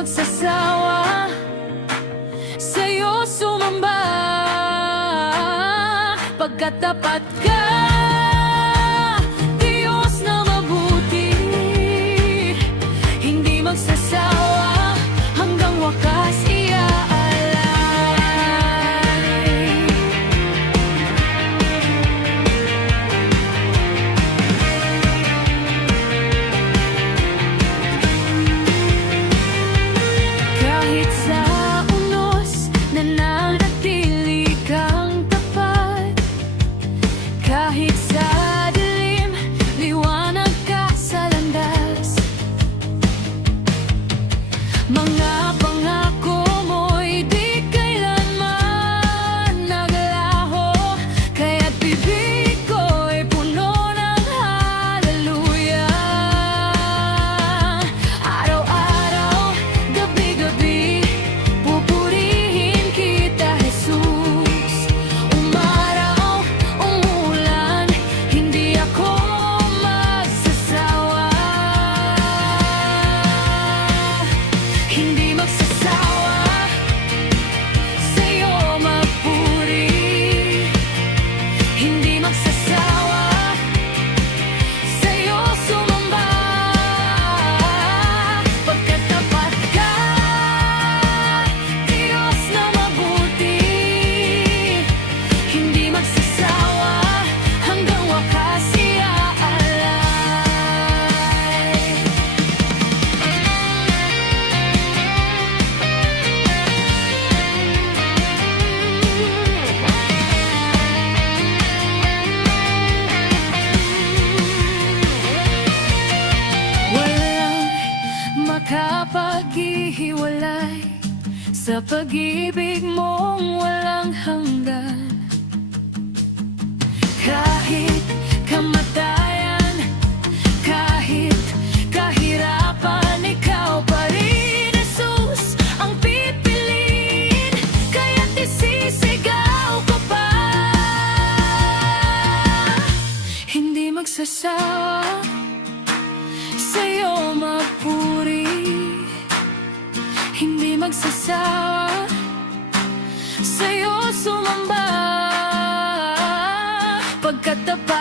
magsasawa sa'yo sumamba, pagkat tapat ka, Diyos na mabuti. Hindi magsasawa hanggang wakas iaalay. Kahit sa unos nananatili kang tapat, kahit sa dilim liwanag ka sa landas. Mga pangako mo'y di kailanman naglaho, kaya't bibig ko'y puno ng hallelujah. Araw-araw, gabi-gabi, pupurihin kita, Jesus. Umaraw, umulan, hindi ako magsasawa. Hindi magsasawa sa'yo magpuri. Hindi magsasawa sa'yo sumamba, pagkat tapat ka, Diyos na mabuti. Hindi magsasawa hanggang wakas iaalay. Walang makapaghihiwalay sa pag-ibig mong walang hanggan. Kahit kamatayan, kahit kahirapan, ikaw pa rin, Jesus, ang pipiliin. Kaya't isisigaw ko pa, hindi magsasawa sa'yo magpuri. Hindi magsasawa sa'yo sumamba, pagkat tapat